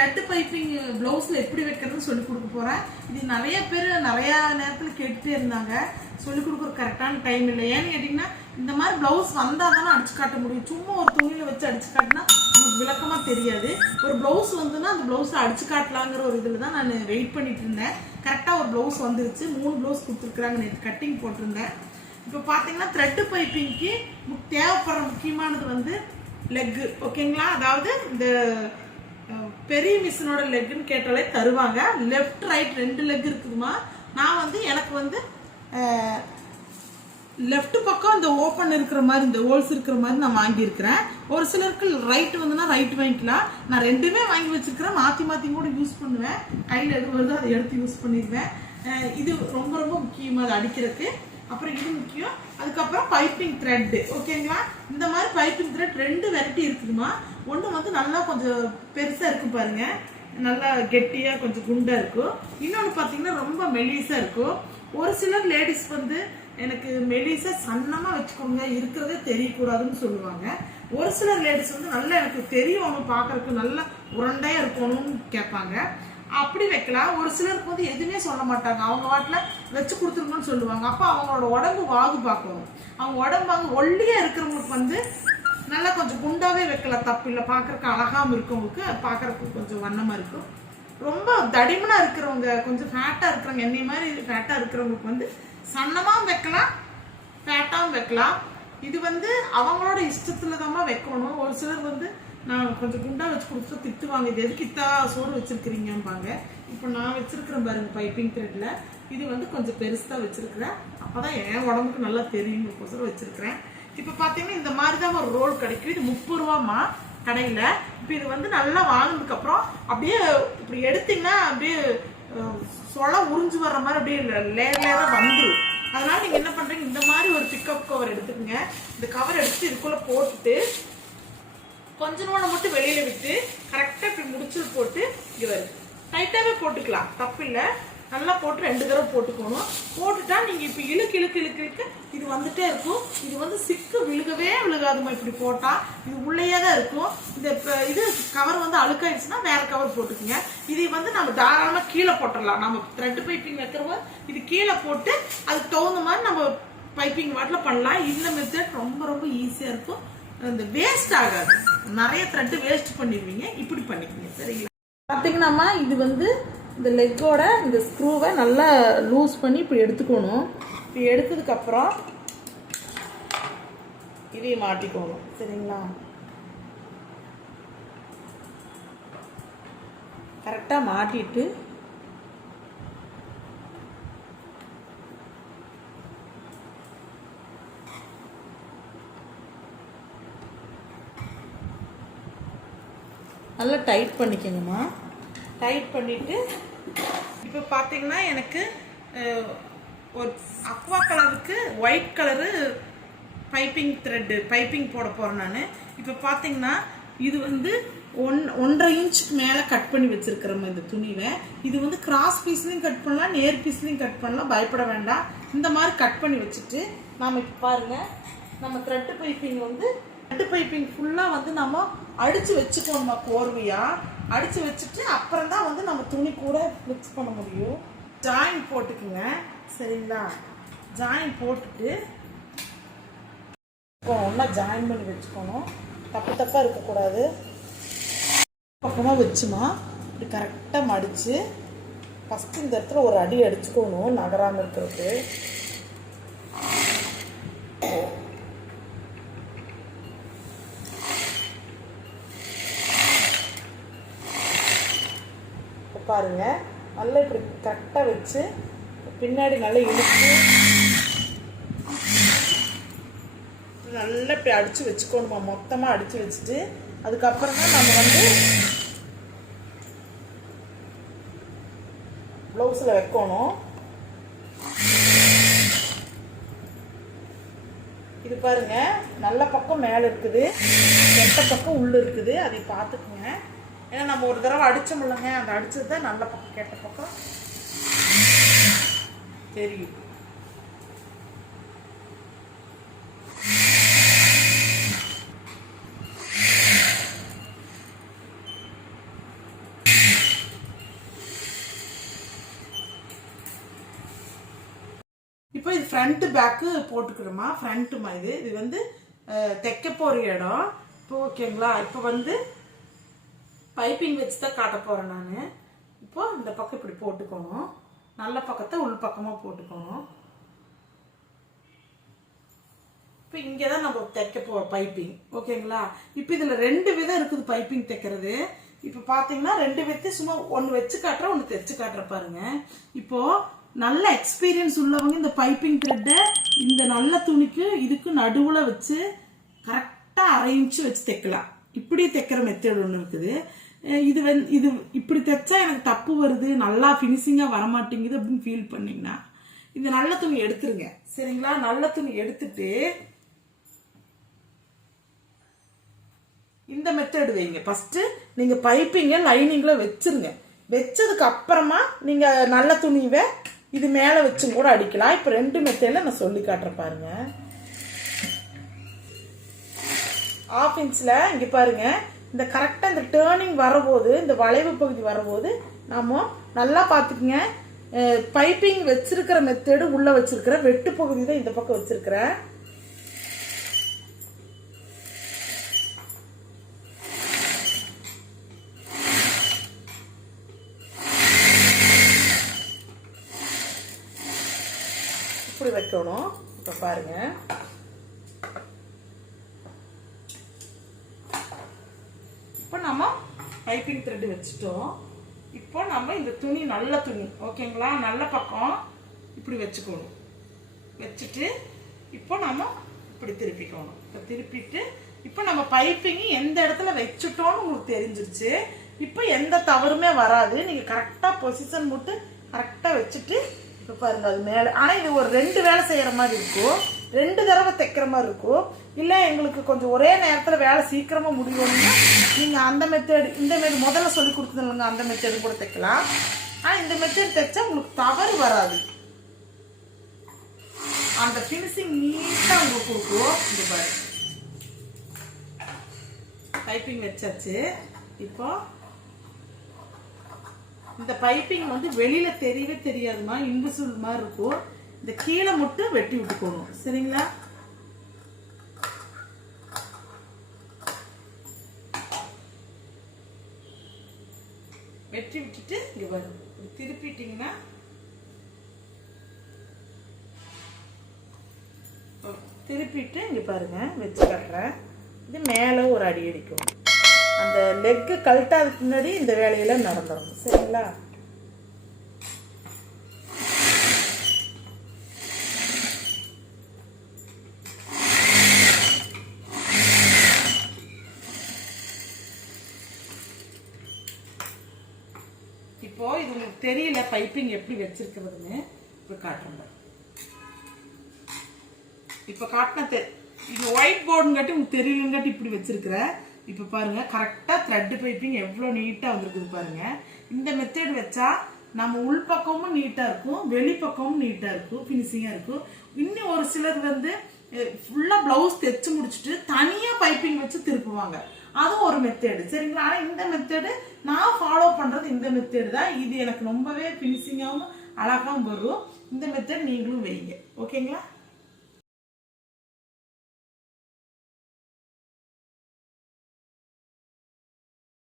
Thread piping ப்ளவுஸில் எப்படி வைக்கிறதுன்னு சொல்லி கொடுக்க போகிறேன். இது நிறைய பேர் நிறையா நேரத்தில் கேட்டுகிட்டே இருந்தாங்க. சொல்லிக் கொடுக்குற கரெக்டான டைம் இல்லை. ஏன்னு கேட்டிங்கன்னா இந்த மாதிரி ப்ளவுஸ் வந்தால் தானே அடிச்சு காட்ட முடியும். சும்மா ஒரு துணியில் வச்சு அடிச்சு காட்டினா உங்களுக்கு விளக்கமாக தெரியாது. ஒரு ப்ளவுஸ் வந்துன்னா அந்த ப்ளவுஸில் அடிச்சு காட்டலாங்கிற ஒரு இதில் தான் நான் வெயிட் பண்ணிட்டு இருந்தேன். கரெக்டாக ஒரு ப்ளவுஸ் வந்துருச்சு. 3 ப்ளவுஸ் கொடுத்துருக்குறாங்க. நேற்று கட்டிங் போட்டிருந்தேன். இப்போ பார்த்தீங்கன்னா த்ரெட்டு பைப்பிங்க்கு தேவைப்படுற முக்கியமானது வந்து லெக்கு. ஓகேங்களா? அதாவது இந்த பெரிய மிஷினோட லெக்குன்னு கேட்டாலே தருவாங்க. லெஃப்ட் ரைட் 2 லெக் இருக்குதுமா. நான் வந்து எனக்கு வந்து லெஃப்ட் பக்கம் இந்த ஓப்பன் இருக்கிற மாதிரி இந்த ஹோல்ஸ் இருக்கிற மாதிரி நான் வாங்கியிருக்கிறேன். ஒரு சிலருக்கு ரைட் வந்துன்னா ரைட் வாங்கிக்கலாம். நான் 2மே வாங்கி வச்சிருக்கிறேன். மாற்றி மாற்றி கூட யூஸ் பண்ணுவேன். கையில் எது வருதோ அதை எடுத்து யூஸ் பண்ணிடுவேன். இது ரொம்ப ரொம்ப முக்கியமாக அது அடிக்கிறதுக்கு. அப்புறம் இது முக்கியம். அதுக்கப்புறம் பைப்பிங் த்ரெட். ஓகேங்களா? இந்த மாதிரி பைப்பிங் த்ரெட் 2 வெரைட்டி இருக்குதுமா. ஒன்று வந்து நல்லா கொஞ்சம் பெருசாக இருக்கும் பாருங்க, நல்லா கெட்டியாக கொஞ்சம் குண்டாக இருக்கும். இன்னொன்று பார்த்தீங்கன்னா ரொம்ப மெலிசாக இருக்கும். ஒரு சிலர் லேடிஸ் வந்து எனக்கு மெலிசா சன்னமாக வச்சுக்கோங்க, இருக்கிறதே தெரியக்கூடாதுன்னு சொல்லுவாங்க. ஒரு சிலர் லேடிஸ் வந்து நல்லா எனக்கு தெரியணும், பார்க்கறதுக்கு நல்லா உருண்டையாக இருக்கணும்னு கேட்பாங்க. அப்படி வைக்கலாம். ஒரு சிலருக்கு வந்து எதுவுமே சொல்ல மாட்டாங்க, அவங்க வாட்டில் வச்சு கொடுத்துருங்கன்னு சொல்லுவாங்க. அப்போ அவங்களோட உடம்பு வாகு பார்க்கணும். அவங்க உடம்பு வாங்க ஒல்லியாக இருக்கிறவங்களுக்கு வந்து நல்லா கொஞ்சம் குண்டாவே வைக்கலாம், தப்பு இல்லை. பார்க்கறதுக்கு அழகாமல் இருக்கவங்களுக்கு பார்க்கறதுக்கு கொஞ்சம் வண்ணமாக இருக்கும். ரொம்ப தடிமனாக இருக்கிறவங்க, கொஞ்சம் ஃபேட்டாக இருக்கிறவங்க, என்னை மாதிரி ஃபேட்டாக இருக்கிறவங்களுக்கு வந்து சன்னமாகவும் வைக்கலாம், ஃபேட்டாகவும் வைக்கலாம். இது வந்து அவங்களோட இஷ்டத்தில் தான் வைக்கணும். ஒரு சிலர் வந்து நான் கொஞ்சம் குண்டா வச்சு கொடுத்து திட்டுவாங்க, இது எதுக்கு இத்தா சோறு வச்சிருக்கிறீங்கம்பாங்க. இப்போ நான் வச்சிருக்கிறேன் பாருங்க பைப்பிங் த்ரெட்ல. இது வந்து கொஞ்சம் பெருசாக வச்சிருக்கிறேன். அப்போதான் என் உடம்புக்கு நல்லா தெரியுங்கோசரம் வச்சிருக்கிறேன். இப்போ பார்த்தீங்கன்னா இந்த மாதிரி தான் ஒரு ரோல் கிடைக்கும். இது 30 ரூபாமா கடையில். இப்போ இது வந்து நல்லா வாங்கினதுக்கப்புறம் அப்படியே இப்படி எடுத்தீங்கன்னா அப்படியே சொல உறிஞ்சு வர்ற மாதிரி அப்படியே லேயராக வந்துடும். அதனால நீங்கள் என்ன பண்ணுறீங்க, இந்த மாதிரி ஒரு பிக்கப் கவர் எடுத்துக்கோங்க. இந்த கவர் எடுத்து இதுக்குள்ளே போட்டுட்டு கொஞ்ச நேரம் மட்டும் வெளியில விட்டு கரெக்டாக இப்படி முடிச்சல் போட்டு இங்கே வருது டைட்டாகவே போட்டுக்கலாம், தப்பு இல்லை. நல்லா போட்டு 2 தடவை போட்டுக்கணும். போட்டுட்டா நீங்கள் இப்போ இழுக்கு இழுக்கு இழுக்கு இழுக்கு இது வந்துட்டே இருக்கும். இது வந்து சிக்கு விழுகவே விழுகாதுமா. இப்படி போட்டால் இது உள்ளேயே தான் இருக்கும். இந்த இது கவர் வந்து அழுக்காயிடுச்சுன்னா வேற கவர் போட்டுக்குங்க. இதை வந்து நம்ம தாராளமாக கீழே போட்டுடலாம். நம்ம த்ரெட் பைப்பிங் வைக்கிறவோ இது கீழே போட்டு அதுக்கு தகுந்த மாதிரி நம்ம பைப்பிங் வாட்டில் பண்ணலாம். இந்த மெத்தட் ரொம்ப ரொம்ப ஈஸியாக இருக்கும். இந்த வேஸ்ட் ஆகாது. நிறைய த்ரெட்டு வேஸ்ட் பண்ணிடுவீங்க. இப்படி பண்ணிக்கோங்க. சரிங்களா? பார்த்தீங்கன்னாம்மா இது வந்து இந்த லெக்கோட இந்த ஸ்க்ரூவை நல்லா லூஸ் பண்ணி இப்படி எடுத்துக்கணும். இப்படி எடுத்ததுக்கப்புறம் இதையும் மாட்டிக்கணும். சரிங்களா? கரெக்டாக மாட்டிட்டு நல்லா டைட் பண்ணிக்கோங்கம்மா. டைட் பண்ணிவிட்டு இப்போ பார்த்தீங்கன்னா எனக்கு ஒரு அக்வா கலருக்கு white colour piping thread piping போட போகிறேன் நான். இப்போ பார்த்தீங்கன்னா இது வந்து 1.5 இன்ச்சுக்கு மேலே கட் பண்ணி வச்சுருக்கிறோம் இந்த துணியை. இது வந்து கிராஸ் பீஸ்லையும் கட் பண்ணலாம், நேர் பீஸ்லையும் கட் பண்ணலாம். பயப்பட வேண்டாம். இந்த மாதிரி கட் பண்ணி வச்சுட்டு நாம் இப்போ பாருங்கள், நம்ம த்ரெட்டு பைப்பிங் வந்து த்ரெட்டு பைப்பிங் ஃபுல்லாக வந்து நம்ம அடித்து வச்சுக்கோணுமா. கோர்வையாக அடித்து வச்சுட்டு அப்புறம் தான் வந்து நம்ம துணி கூட மிக்ஸ் பண்ண முடியும். ஜாயின் போட்டுக்குங்க. சரிங்களா? ஜாயின் போட்டுட்டு ஒன்றா ஜாயின் பண்ணி வச்சுக்கணும். தப்பு தப்பாக இருக்கக்கூடாது. பக்கமாக வச்சுமா இப்படி கரெக்டாக மடித்து ஃபஸ்ட்டு இந்த இடத்துல ஒரு அடி அடிச்சுக்கணும் நகராமல் இருக்கிறதுக்கு. பாருங்க, நல்லா இப்படி கரெக்டாக வச்சு பின்னாடி நல்லா இழுத்து நல்லா இப்படி அடித்து வச்சுக்கணுமா. மொத்தமாக அடித்து வச்சுட்டு அதுக்கப்புறம் தான் நம்ம வந்து ப்ளவுஸில் வைக்கணும். இது பாருங்க, நல்ல பக்கம் மேலே இருக்குது, கெட்ட பக்கம் உள்ளே இருக்குது. அதை பார்த்துக்குங்க. ஏன்னா நம்ம ஒரு தடவை அடித்தோம்லங்க, அந்த அடித்தது தான் நல்ல பக்கம், கெட்ட பக்கம் தெரியும். Front bag போட்டுக்கிறோமா. ஃப்ரண்ட்டுமா இது வந்து தைக்க போகிற இடம். இப்போ ஓகேங்களா. இப்போ வந்து பைப்பிங் வச்சு தான் காட்ட போகிறேன் நான். இப்போ இந்த பக்கம் இப்படி போட்டுக்கணும். நல்ல பக்கத்தை உள் பக்கமாக போட்டுக்கணும். இப்போ இங்கே தான் நம்ம தைக்க போகிறோம் பைப்பிங். ஓகேங்களா. இப்போ இதில் 2 விதம் இருக்குது பைப்பிங் தைக்கிறது. இப்போ பார்த்தீங்கன்னா 2 விதத்தை சும்மா ஒன்று வச்சு காட்டுறேன், ஒன்று தைச்சு காட்டுறேன் பாருங்க. இப்போ நல்ல எக்ஸ்பீரியன்ஸ் உள்ளவங்க இந்த பைப்பிங் த்ரெட்டை இந்த நல்ல துணிக்கு இதுக்கு நடுவில் வச்சு கரெக்டாக 1/2 இன்ச்சு வச்சு தைக்கலாம். இப்படி தைக்கிற மெத்தட் ஒன்று இருக்குது. இது இப்படி தைச்சா எனக்கு தப்பு வருது, நல்லா ஃபினிஷிங்காக வரமாட்டேங்குது அப்படின்னு ஃபீல் பண்ணிங்கன்னா இந்த நல்ல துணி எடுத்துருங்க. சரிங்களா. நல்ல துணி எடுத்துட்டு இந்த மெத்தட் வைங்க. ஃபர்ஸ்ட் நீங்க பைப்பிங்க லைனிங்ல வச்சிருங்க. வச்சதுக்கு அப்புறமா நீங்க நல்ல துணிவை இது மேல வச்சும் கூட அடிக்கலாம். இப்ப 2 மெத்தட்ல நான் சொல்லி காட்டுறேன் பாருங்க. 1/2 இன்ச்ல இங்க பாருங்க, இந்த கரெக்டா இந்த டேர்னிங் வரபோது, இந்த வளைவு பகுதி வரபோது நாம நல்லா பாத்துக்குங்க. பைப்பிங் வச்சிருக்கிற மெத்தடு உள்ள வச்சிருக்கிற வெட்டு பகுதி தான் இந்த பக்கம் வச்சிருக்கிறேன். இப்படி வைக்கணும். இப்ப பாருங்க, இப்போ நம்ம பைப்பிங் த்ரெட் வச்சுட்டோம். இப்போ நம்ம இந்த துணி நல்ல துணி ஓகேங்களா, நல்ல பக்கம் இப்படி வச்சுக்கணும். வச்சுட்டு இப்போ நம்ம இப்படி திருப்பிக்கணும். இப்போ திருப்பிட்டு இப்போ நம்ம பைப்பிங் எந்த இடத்துல வச்சுட்டோம்னு உங்களுக்கு தெரிஞ்சிருச்சு. இப்போ எந்த தவறுமே வராது. நீங்க கரெக்டா பொசிஷன் போட்டு கரெக்டா வச்சுட்டு இப்போ பாருங்க அது மேலே. ஆனால் இது ஒரு 2 வேலை செய்யற மாதிரி இருக்கும், 2 தடவை தைக்கிற மாதிரி இருக்கும். இல்லை எங்களுக்கு கொஞ்சம் ஒரே நேரத்தில் வேலை சீக்கிரமா முடியணும்னா நீங்க அந்த மெத்தட், இந்த மெத்தட் முதல்ல சொல்லி கொடுத்துருங்க, அந்த மெத்தட் கூட தைக்கலாம். ஆனால் இந்த மெத்தட் தைச்சா உங்களுக்கு தவறு வராது, அந்த ஃபினிஷிங் நீட்டா உங்களுக்கு கொடுக்கும். இந்த பாரு பைப்பிங் வச்சாச்சு. இப்போ இந்த பைப்பிங் வந்து வெளியில தெரியவே தெரியாதுமா, இன்விசிபிள் மாதிரி இருக்கும். இந்த கீழே மட்டும் வெட்டி விட்டுக்கணும். சரிங்களா. வெட்டி விட்டுட்டு இங்க வரும் திருப்பிட்டீங்கன்னா திருப்பிட்டு இங்க பாருங்க வச்சு காட்டுறேன். இது மேலே ஒரு அடி அடிக்கும். அந்த லெக்கு கழட்டாதுக்கு முன்னாடி இந்த வேலையெல்லாம் நடந்துடும். சரிங்களா. இப்போ இது உங்களுக்கு தெரியல பைப்பிங் எப்படி வச்சிருக்கிறதுன்னு இப்போ காட்டுறேன். இப்போ காட்டின இது ஒயிட் போர்டுங்காட்டி உங்களுக்கு தெரியலங்காட்டி இப்படி வச்சிருக்கிறேன். இப்போ பாருங்க கரெக்டா த்ரெட் பைப்பிங் எவ்வளவு நீட்டா வந்திருக்குது பாருங்க. இந்த மெத்தட் வச்சா நம்ம உள் பக்கமும் நீட்டா இருக்கும், வெளி பக்கமும் நீட்டா இருக்கும், பினிஷிங்கா இருக்கும். இன்னும் ஒரு சிலர் வந்து ஃபுல்லா பிளவுஸ் தைச்சு முடிச்சுட்டு தனியா பைப்பிங் வச்சு திருப்புவாங்க, அது ஒரு மெத்தடு. சரிங்களா. ஆனா இந்த மெத்தடு நான் ஃபாலோ பண்றது இந்த மெத்தடு தான். இது எனக்கு ரொம்பவே பினிஷிங்காகவும் அழகாகவும் வரும். இந்த மெத்தட் நீங்களும் வைங்க. ஓகேங்களா.